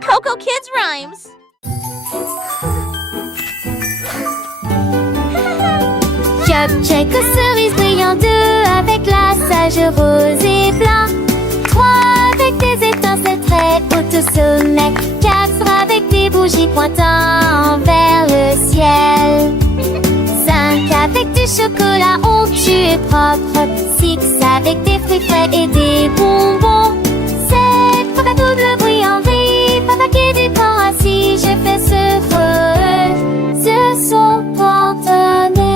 Coco Kids Rhymes. Check aux cerises brillant, 2 avec la sage rose et blanc, 3 avec des étincelles très hautes au sommet, 4 avec des bougies pointant vers le ciel, 5 avec du chocolat onctueux et propre, 6 avec des fruits frais et des bonbons, 7 pour la double bruit en vrille, papa qui du corps assis, je fais ce son pantonné.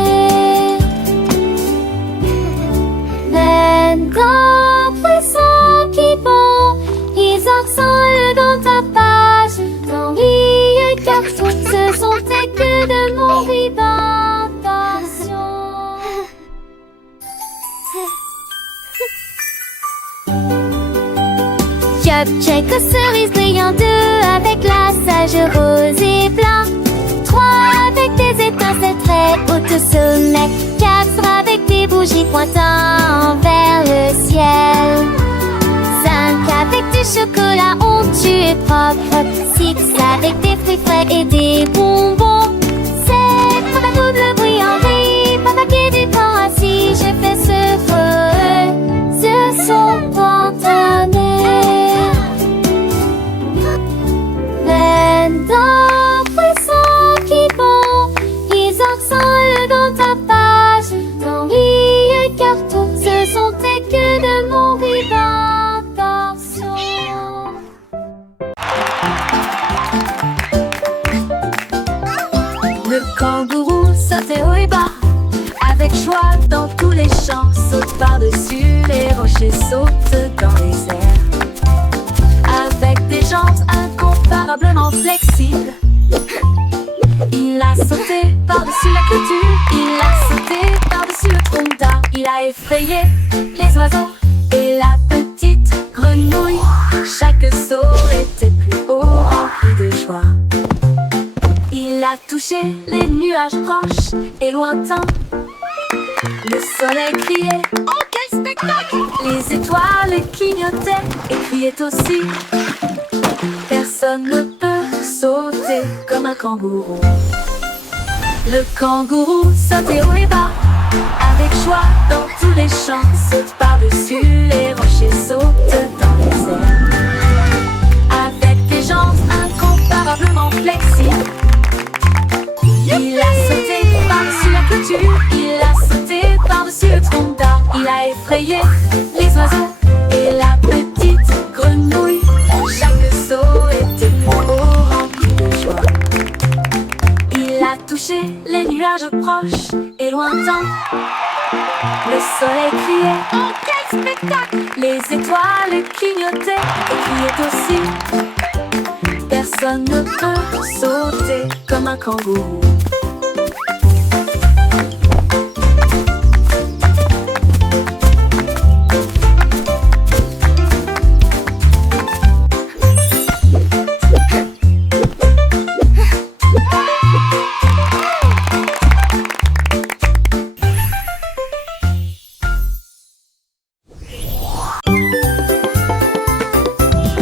Poissons qui vont, ils ensemble dans ta page, dans les cartons, ce sont tes queues de mon d'intention. Check aux cerises brillant, 2 avec la sage rose et blanc, 3 avec des étincelles très hautes au sommet, 4 avec des bougies pointant vers le ciel, 5 avec du chocolat onctueux et propre, 6 avec des fruits frais et des bonbons, 7 pour la double bruit en vrille, papa qui du corps assis, je fais ce son pantonné. Poissons qui vont, ils ensemble dans ta page, dans les cartons, ce sont tes queues de mon d'intention. Le kangourou sautait haut et bas, avec joie dans tous les champs, saute par-dessus les rochers, saute dans les airs, avec des jambes incomparablement flexibles. Il a sauté par-dessus la clôture, il a sauté par-dessus le tronc d'arbre, il a effrayé les oiseaux et la petite grenouille. Chaque saut était plus haut, rempli de joie. Il a touché les nuages proches et lointains. Le soleil criait, oh quel spectacle! Les étoiles clignotaient et criaient aussi. Personne ne peut sauter comme un kangourou. Le kangourou sautait haut et bas, avec joie dans tous les champs, saute par-dessus les rochers, saute dans les airs, avec des jambes incomparablement flexibles. Il a sauté par-dessus la clôture, il a sauté par-dessus le tronc d'arbre, il a effrayé les oiseaux et la petite grenouille. Chaque saut était plus haut, rempli de joie. Il a touché les nuages proches et lointains. Le soleil criait, oh quel spectacle! Les étoiles clignotaient et criaient aussi. Personne ne peut sauter comme un kangourou.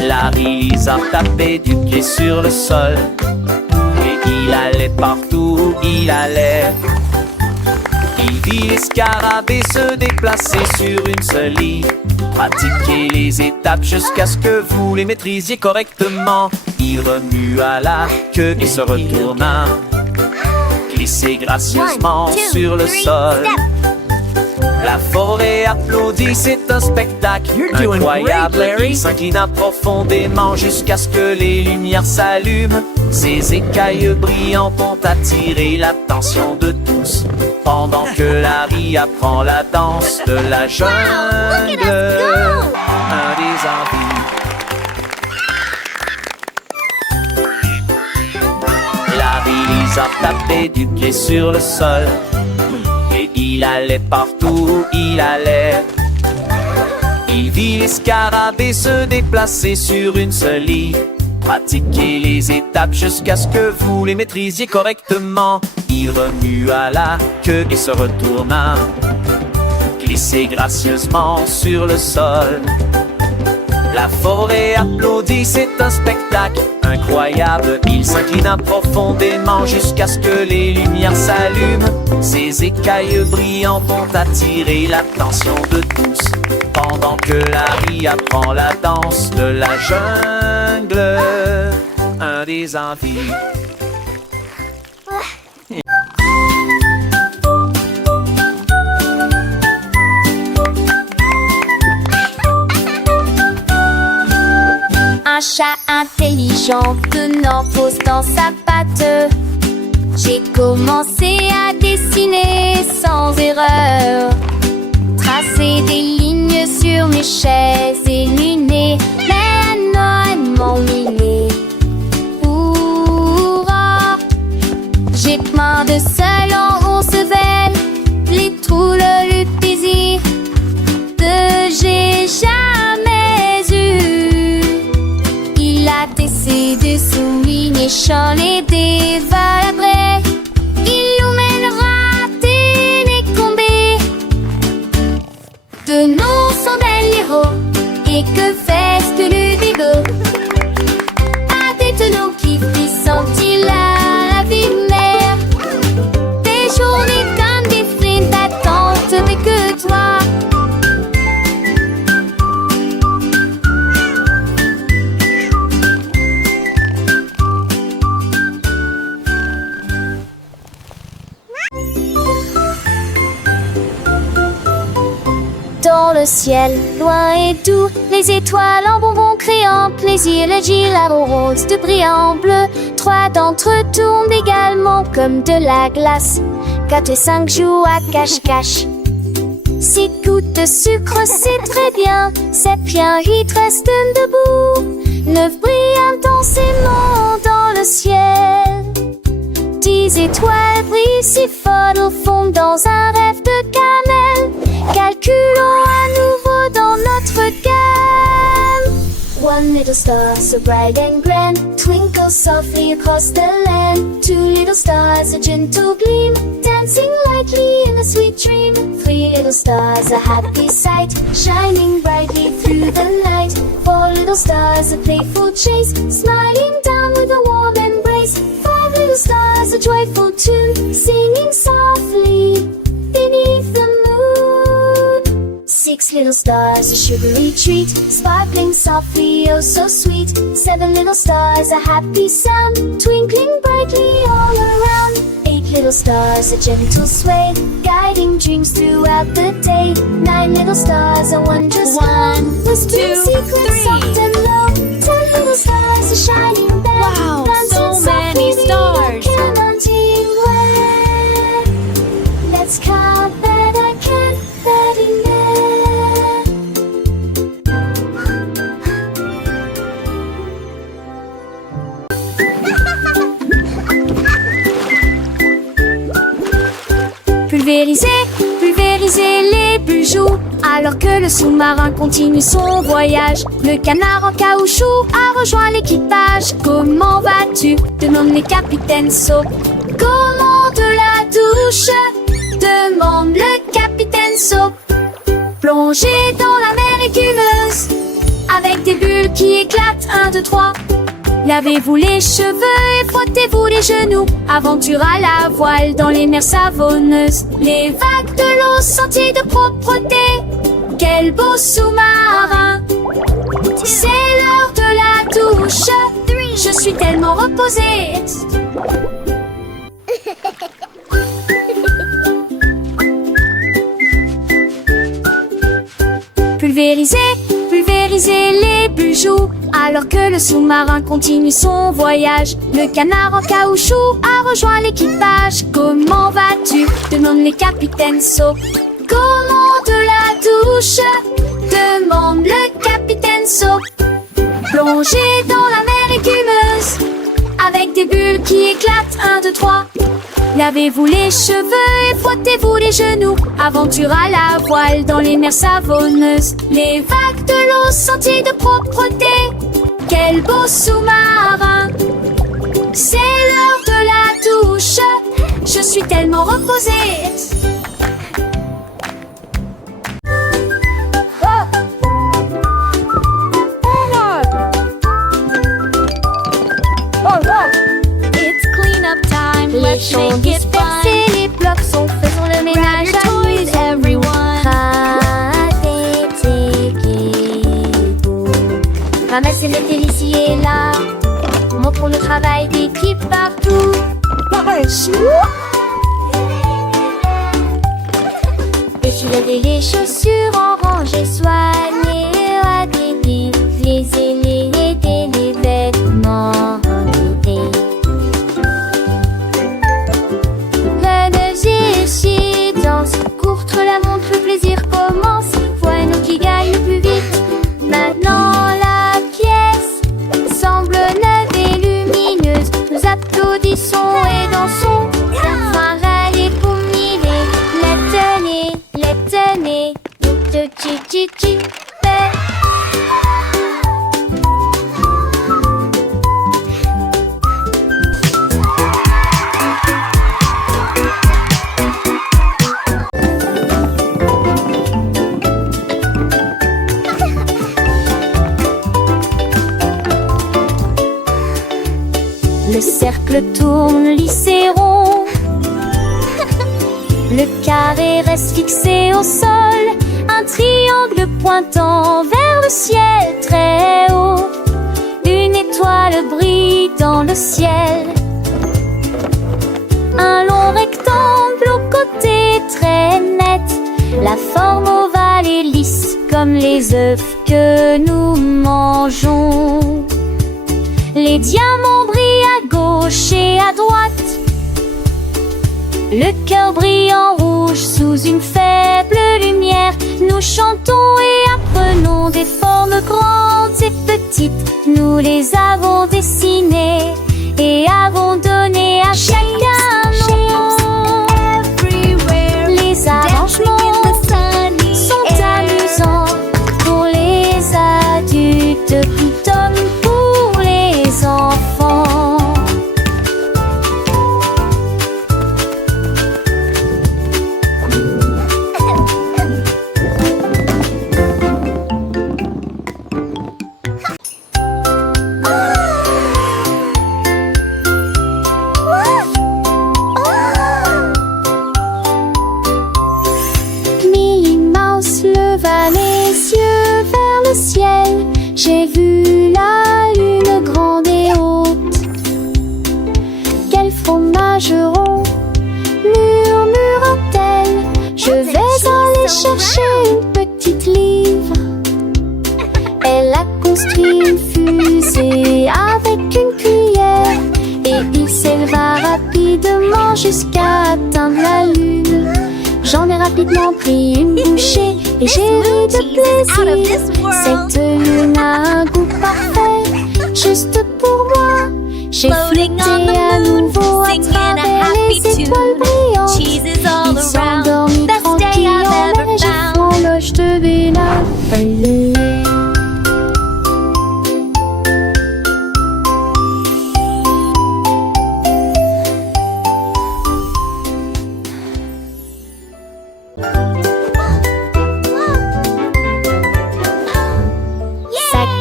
Larry a tapé du pied sur le sol et il allait partout où il allait. Il vit les scarabées se déplacer sur une seule ligne, pratiquer les étapes jusqu'à ce que vous les maîtrisiez correctement. Il remua la queue et se retourna, glissait gracieusement sur le sol. La forêt applaudit, c'est un spectacle incroyable. Il s'inclina profondément jusqu'à ce que les lumières s'allument. Ses écailles brillantes ont attiré l'attention de tous, pendant que Larry apprend la danse de la jungle. Un des envies. Larry a tapé du pied sur le sol et il allait partout où il allait. Il vit les scarabées se déplacer sur une seule ligne, pratiquer les étapes jusqu'à ce que vous les maîtrisiez correctement. Il remua la queue et se retourna, glissait gracieusement sur le sol. La forêt applaudit, c'est un spectacle incroyable. Il s'inclina profondément jusqu'à ce que les lumières s'allument. Ces écailles brillantes vont attirer l'attention de tous, pendant que Larry apprend la danse de la jungle. Un des envies. Un chat intelligent tenant pose dans sa patte. J'ai commencé à dessiner sans erreur, tracer des lignes sur mes chaises et lunettes. Mais non, mon miné pourra. J'ai plein de seul en 11 veines, les trous le plaisir de j'ai jamais eu. Il a tessé de souligner champs et des valabrés. Il nous mènera décombés. De nous sont des héros. Et que fait le bigot? À des tonneaux qui sentit la vie mère. Des journées comme des flints d'attente, mais que toi. Dans le ciel, loin et doux, les étoiles en bonbons créant plaisir, le girafe rose de brillant bleu. 3 d'entre eux tournent également comme de la glace. 4 et 5 jouent à cache-cache. 6 gouttes de sucre, c'est très bien. 7 bien, 8 restent debout. 9 brillent intensément dans le ciel. 10 étoiles brillent si fort au fond dans un rêve de cannelle. Calculons à nouveau dans notre gamme. One little star so bright and grand twinkles softly across the land. 2 little stars, a gentle gleam, dancing lightly in a sweet dream. 3 little stars, a happy sight, shining brightly through the night. 4 little stars, a playful chase, smiling down with a warm embrace. 5 little stars, a joyful tune, singing softly beneath the moon. 6 little stars, a sugary treat, sparkling softly, oh so sweet. 7 little stars, a happy sound, twinkling brightly all around. 8 little stars, a gentle sway, guiding dreams throughout the day. 9 little stars, a wondrous one, whispering secrets soft and low. 10 little stars, a shining bell, Wow, dancing so many softly, stars. counting where. Let's count that I can, that in there. Pulvériser, pulvériser les bijoux, alors que le sous-marin continue son voyage. Le canard en caoutchouc a rejoint l'équipage. Comment vas-tu? Demande les capitaines Soap. Comment de la douche? Demande le capitaine Soap. Plongez dans la mer écumeuse, avec des bulles qui éclatent. 1, 2, 3. Lavez-vous les cheveux et frottez-vous les genoux. Aventure à la voile dans les mers savonneuses. Les vagues de l'eau sentiers de propreté. Quel beau sous-marin! C'est l'heure de la douche. Je suis tellement reposée. Pulvériser, pulvériser les bijoux, alors que le sous-marin continue son voyage. Le canard en caoutchouc a rejoint l'équipage. Comment vas-tu? Demande les capitaines Soap. Comment de la douche? Demande le capitaine Soap. Plongez dans la mer écumeuse, avec des bulles qui éclatent. 1, 2, 3. Lavez-vous les cheveux et frottez-vous les genoux. Aventure à la voile dans les mers savonneuses. Les vagues de l'eau sentiers de propreté. Quel beau sous-marin! C'est l'heure de la douche. Je suis tellement reposée. Ramassez le thé ici et là. Montrons le travail d'équipe partout. Défiler les chaussures en rangée, soigner à des les aînés et les vêtements relevés. L'énergie danse, courte la montre, le plaisir commence. Voilà nous qui gagne le plus vite. Maintenant la pièce semble neuve et lumineuse. Nous applaudissons et dansons. Enfin râler pour miller. Les tenez, de chi. Le cercle tourne, lycée rond. Le carré reste fixé au sol. Un triangle pointant vers le ciel très haut. Une étoile brille dans le ciel. Un long rectangle au côté très net. La forme ovale est lisse comme les œufs que nous mangeons. Les diamants brillent à gauche et à droite. Le cœur brille en rouge sous une faible lumière. Nous chantons et apprenons des formes grandes et petites. Nous les avons dessinées et avons donné à chacun nom. Les arrangements sont amusants pour les adultes tout comme pour les enfants. Ciel, j'ai vu la lune grande et haute. Quel fromage rond, murmura-t-elle. Je vais aller chercher une petite livre. Elle a construit une fusée avec une cuillère et il s'éleva rapidement jusqu'à atteindre la lune. J'en ai rapidement pris une bouchée et j'ai ri de plaisir. Cette lune a un goût parfait, juste pour moi. J'ai flotté à nouveau à travers les étoiles brillantes. Ils sont dormis tranquilles en neige et franloche de Bénin.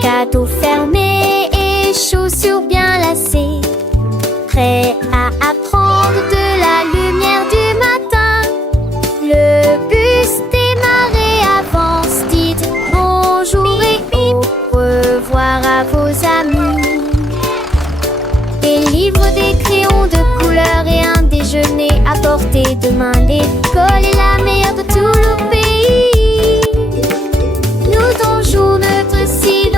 Cadeau fermé et chaussures bien lacées, prêt à apprendre de la lumière du matin. Le bus démarrait, avance, dites bonjour et au revoir à vos amis. Des livres, des crayons de couleur et un déjeuner à portée de main. L'école est la meilleure de tout le pays. Nous dansons notre silence.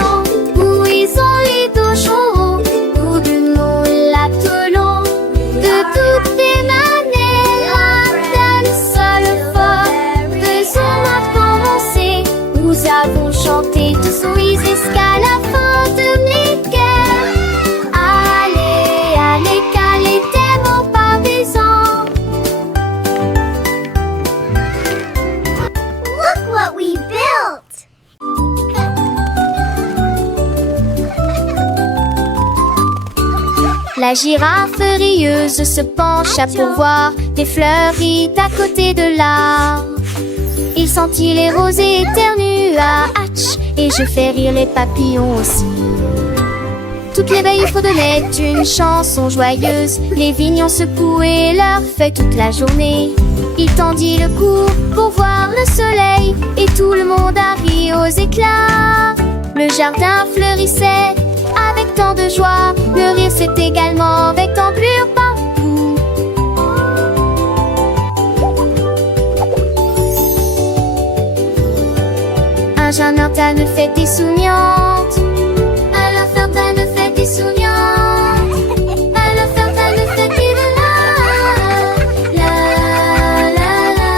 Les dochons, nous de nous l'appelons. De toutes les manières, un seul fort. Faisons-la commencer. Nous avons chanté tous oui jusqu'à la fin de l'école. Allez, calez tes mots partisans. Look what we built! La girafe rieuse se pencha pour voir des fleuris à côté de l'arbre. Il sentit les rosées éternua, hatch, et je fais rire les papillons aussi. Toutes les veilles fredonnaient une chanson joyeuse. Les vignes ont secoué leurs feuilles toute la journée. Il tendit le cou pour voir le soleil, et tout le monde a ri aux éclats. Le Le jardin fleurissait avec tant de joie. Le rire c'est également avec tant d'allure partout. Un jardin ne fait des souriantes. Alors Ferdinand ne fait des souriantes. Alors Ferdinand ne fait des la la la.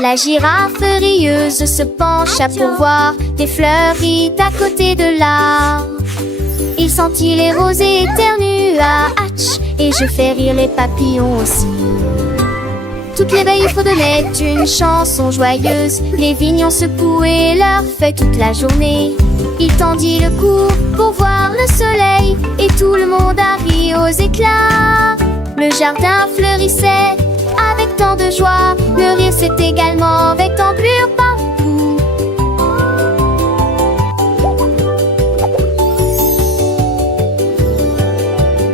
La girafe rieuse se pencha pour voir des fleuries à côté de l'arbre. Il sentit les rosées éternua, hatch, et je fais rire les papillons aussi. Toutes les veilles fredonnaient une chanson joyeuse. Les vignons secouaient leurs feuilles toute la journée. Il tendit le cou pour voir le soleil, et tout le monde a ri aux éclats. Le jardin fleurissait avec tant de joie. Le rire c'est également avec tant d'allure partout.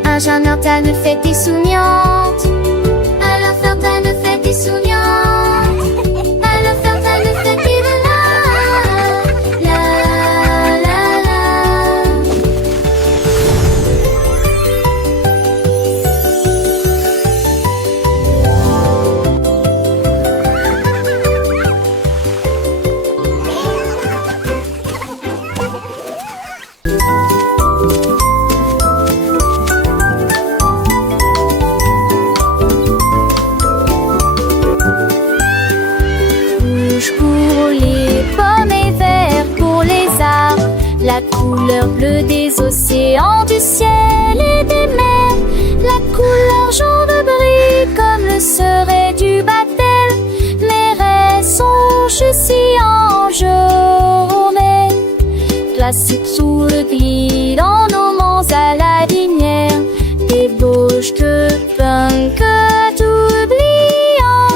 Un jardin ne fait des souriantes. Alors Ferdinand ne fait des souriantes. Alors Ferdinand ne fait des la la la. Rouge pour les pommes et vert pour les arbres. La couleur bleue des océans, du ciel et des mers. La couleur jaune brille comme le serait du baptême. Mes rêves sont si en journée. Placés sous le gris dans nos monts à la linière. Débauche de punk oubliant.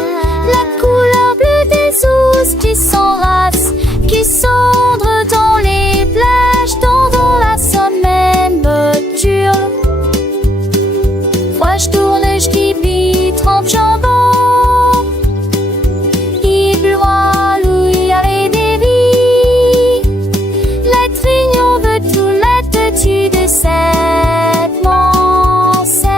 La couleur bleue des ours qui s'enracent, qui cendrent dans les plages, dans la semaine boture. Moi je tourne, je dis 30 jambons. Il pleura, il y avait des vies. La trignon veut tout là-dessus de cette mancelle.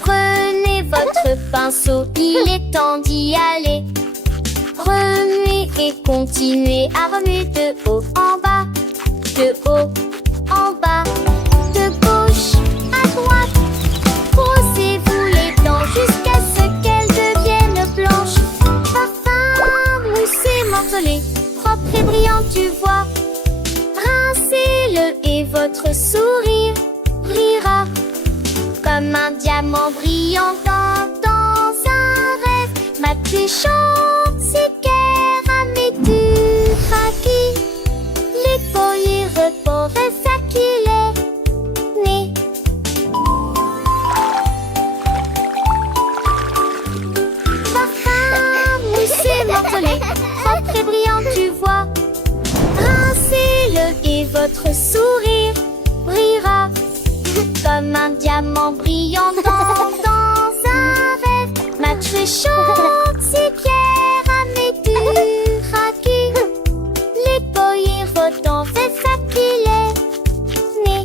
Prenez votre pinceau, il est temps d'y aller. Remuez et continuez à remuer de haut en bas, de haut en bas, de gauche à droite. Brossez-vous les dents jusqu'à ce qu'elles deviennent blanches. Parfum, moussé, morcelé, propre et brillant, tu vois. Rincez-le et votre sourire brillera comme un diamant brillant dans un rêve. Ma touchante, c'est du raki. Les poils reportent ça qu'il est né. Parfum, moussé, morcelé, propre et brillant, tu vois. Rincez-le et votre sourire brillera comme un diamant brillant dans un rêve. Ma touchante, c'est du raki. Les poils reportent ça qu'il est né.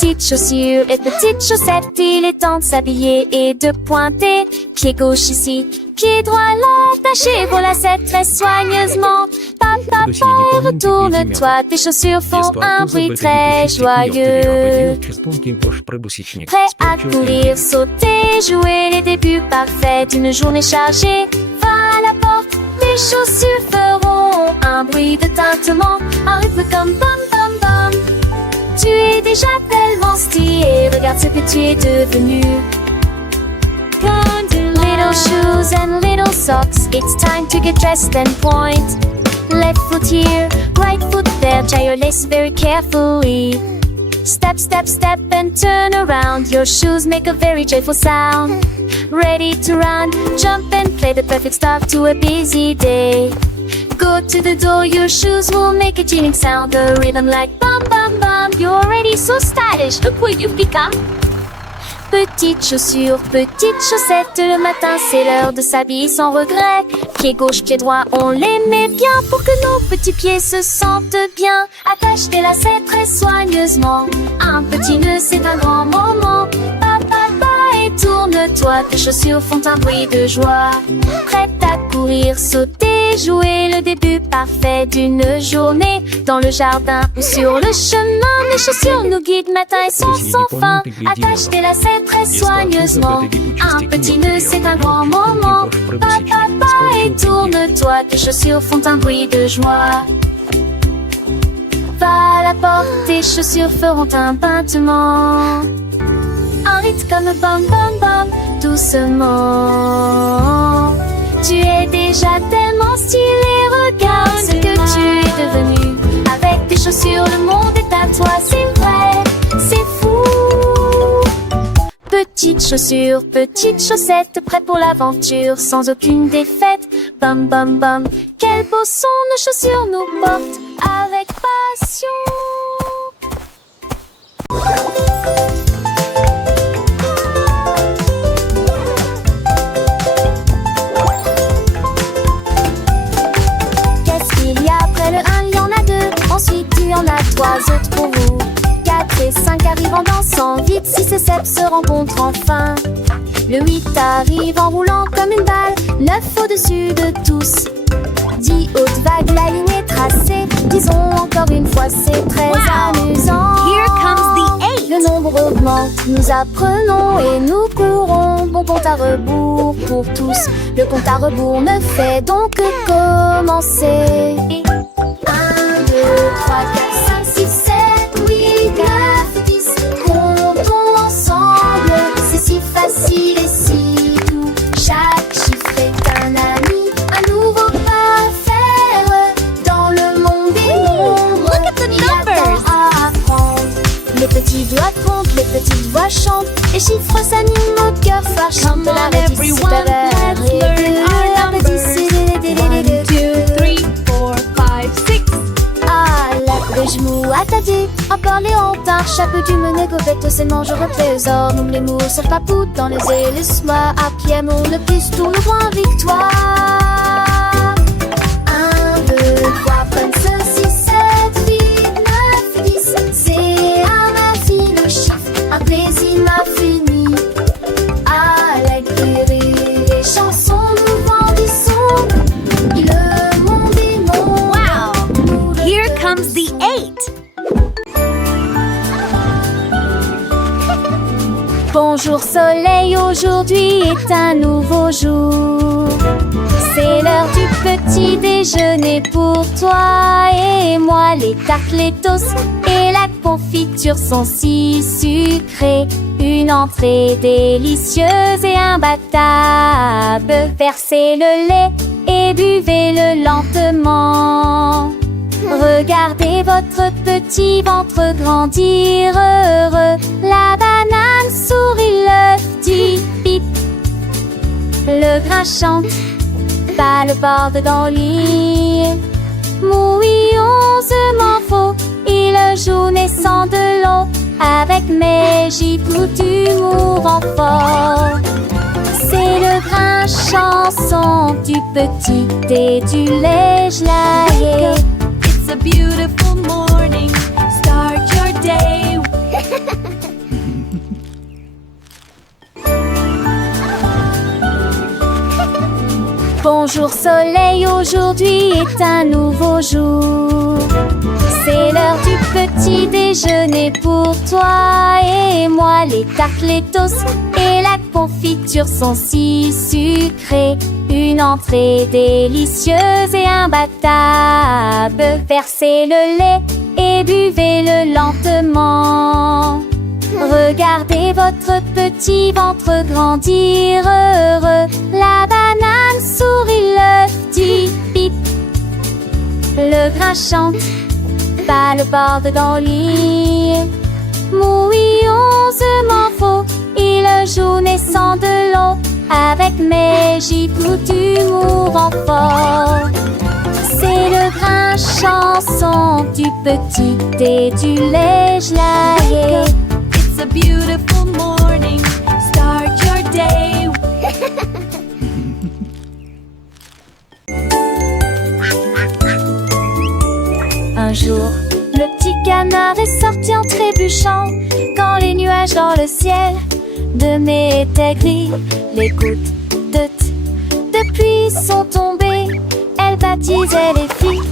Petites chaussures et petites chaussettes, il est temps de s'habiller et de pointer. Pied gauche ici, pied droit là, tachez vos lacets très soigneusement. Papa, retourne-toi, tes chaussures font un bruit très joyeux. Prêt à courir, sauter, jouer les débuts parfaits d'une journée chargée. Va à la porte, tes chaussures feront un bruit de tintement, un rythme comme bam bam bam. Tu es déjà tellement stylé, regarde ce que tu es devenu. Little shoes and little socks, it's time to get dressed and point. Left foot here, right foot there, tie your lace very carefully. Step, step, step and turn around, your shoes make a very joyful sound. Ready to run, jump and play, the perfect start to a busy day. Go to the door, your shoes will make a chilling sound, the rhythm like bum bum bum. You're already so stylish, look what you've become. Petites chaussures, petites chaussettes, le matin c'est l'heure de s'habiller sans regret. Pied gauche, pied droit, on les met bien pour que nos petits pieds se sentent bien. Attache tes lacets très soigneusement, un petit nœud c'est un grand moment. Et tourne-toi, tes chaussures font un bruit de joie. Prête à courir, sauter, jouer le début parfait d'une journée. Dans le jardin ou sur le chemin, les chaussures nous guident matin et soir sans fin. Attache tes lacets très soigneusement, un petit nœud c'est un grand moment. Et tourne-toi, tes chaussures font un bruit de joie. Va à la porte, tes chaussures feront un tintement. Un rythme comme bam bam bam, doucement. Tu es déjà tellement stylé, regarde ce que tu es devenu. Avec tes chaussures, le monde est à toi, c'est vrai, c'est fou. Petites chaussures, petites chaussettes, prêtes pour l'aventure, sans aucune défaite. Bam bam bam, quel beau son nos chaussures nous portent avec passion. Ensuite tu en as 3 autres pour vous. 4 et 5 arrivent en dansant vite, 6 et 7 se rencontrent enfin. Le 8 arrive en roulant comme une balle, 9 au-dessus de tous. 10 hautes vagues, la ligne est tracée, disons encore une fois c'est très amusant. Here comes the 8. Le nombre augmente, nous apprenons et nous courons. Bon compte à rebours pour tous, le compte à rebours ne fait donc que commencer. 2, 3, 4, 5, 6, 7, 8, 9, 10. Comptons ensemble, c'est si facile et si doux. Chaque chiffre est un ami, un nouveau pas à faire. Dans le monde des nombres, il y a tant à apprendre. Les petits doigts comptent, les petites voix chantent, les chiffres s'animent, notre cœur phare chante. La petite supérieure et la petite 1, 2, 3, 4, 5, 6. Le genou attaché, un par les hantards, chapeau du mené, gobette, c'est mange au trésor. Nous les mots, sur papou, dans les ailes, le soir, à pied, mon le plus, tout le point, victoire. 1, 2, 3, comme ceci, 7, 8, 9, 10. C'est un infini chiffre, un plaisir infini. Avec des rires et chansons, nous grandissons. Le monde est mon. Wow! Here comes the 8. Bonjour soleil, aujourd'hui est un nouveau jour. C'est l'heure du petit déjeuner pour toi et moi. Les tartes, les toasts et la confiture sont si sucrées. Une entrée délicieuse et imbattable. Versez le lait et buvez-le lentement. Regardez votre petit ventre grandir heureux. La banane sourit, l'œuf dit pip. Le grain chante, pas le bord dans le lit. Mouillonsement faux, il joue naissant de l'eau. Avec mes gibes d'humour en fort. C'est le grain chanson du petit et du lait gelé. It's a beautiful morning. Start your day. Bonjour soleil, aujourd'hui est un nouveau jour. C'est l'heure du petit déjeuner pour toi et moi. Les tartes, les toasts et la confiture sont si sucrés. Une entrée délicieuse et imbattable. Versez le lait et buvez-le lentement. Regardez votre petit ventre grandir heureux. La banane sourit, l'œuf dit bip. Le grain chante, pas le bord dans le lit. Mouillonsement faux, il joue naissant de l'eau. Avec mes gifles d'humour en fort. C'est le grain chanson du petit et du lait gelé. It's a beautiful morning. Start your day. Un jour, le petit canard est sorti en trébuchant. Quand les nuages dans le ciel de mai étaient gris, les gouttes de pluie sont tombées. Elles baptisaient les filles,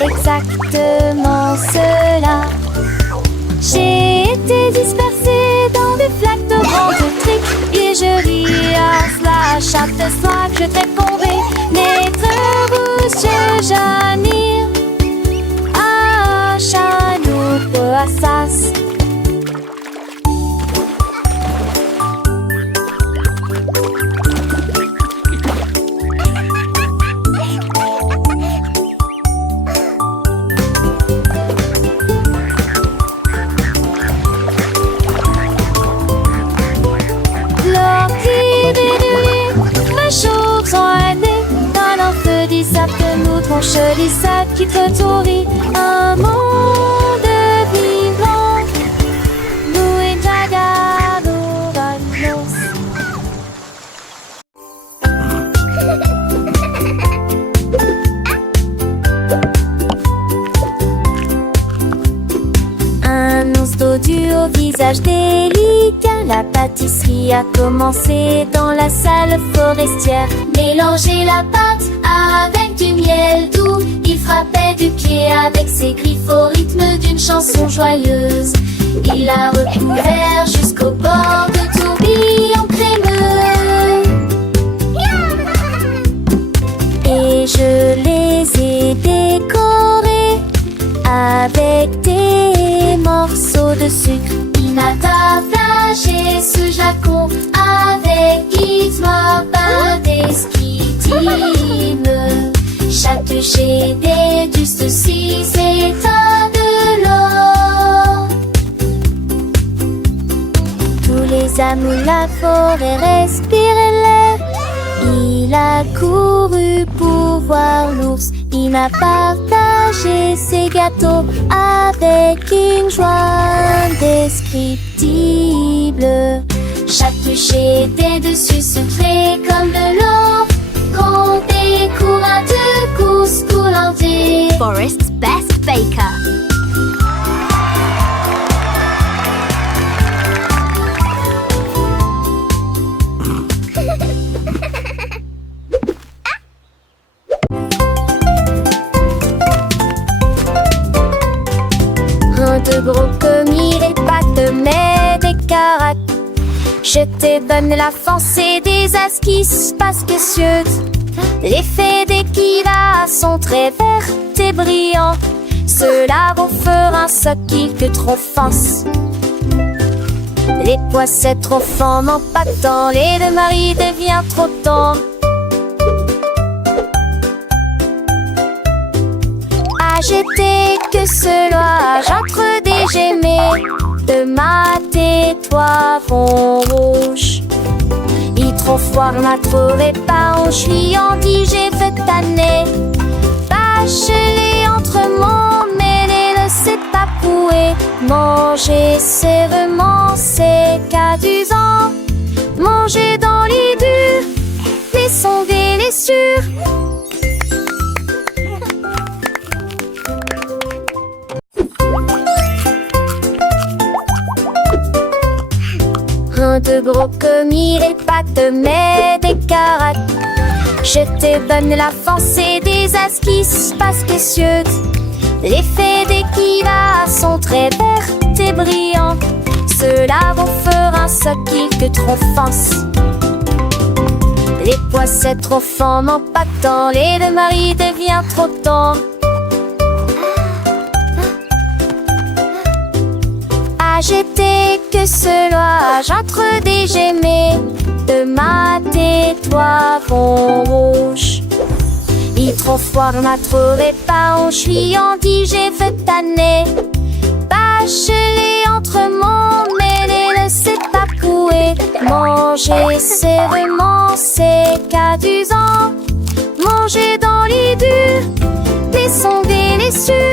exactement cela. J'ai été dispersée dans des flaques de vent de tric. Et je ris à cela chaque soir que je t'ai tombé. N'être rouge, Janir. Ah, Chanou, Assas. Mon joli sac qui te tourit, un monde vivant. Nous et Jaga, nous valos. Un ours dodu au visage délicat. La pâtisserie a commencé dans la salle forestière. Mélangez la pâte avec du miel doux. Il frappait du pied avec ses griffes au rythme d'une chanson joyeuse. Il l'a recouvert jusqu'au bord de tourbillons crémeux. Et je les ai décorés avec des morceaux de sucre. Il m'a tablagé ce jacon avec guitare indescriptible. Chatouché des dustes six états de l'or. Tous les amours, la forêt respiraient l'air. Il a couru pour voir l'ours. Il m'a partagé ses gâteaux avec une joie indescriptible. Chatouché des dessus secrets comme de l'or. Compter courant de course coulantier. Forest's best baker. Un de gros commis, les pattes, mais des caracs. Je te donne la foncée des esquisses parce que l'effet des kivas sont très verts et brillants. Cela vous fera un soquille que trop fonce. Les poissets trop forts n'en pas tant. Les deux maris devient trop tôt. J'étais que cela, j'entre des gemmes de mater toi vont rouge. Il trop froid, m'a trouvé pas en chouillant, dit j'ai fait tanner. Bâche-les entre mon mêlé, le c'est pas poué. Manger sévèrement, c'est cadusant. Manger dans les durs, mais sonder les sûrs. Un de gros commis, les pattes, mais des caracs. Je te donne l'avancée des esquisses parce que l'effet des kivas sont très verts et brillants. Cela vous fera ce qu'il te trop force. Les poissons trop forts n'ont pas de temps, les deux maris deviennent trop tard. Agiter que cela entre des gemets de mat et toi vont rouge. Il trop froid, on a trouvé pas, on chie, on dit j'ai veux tanner. Bachelé entre mon mêlé, ne sait pas couer. Manger sérieusement, c'est qu'à 10 ans. Manger dans les durs, les sons délicieux.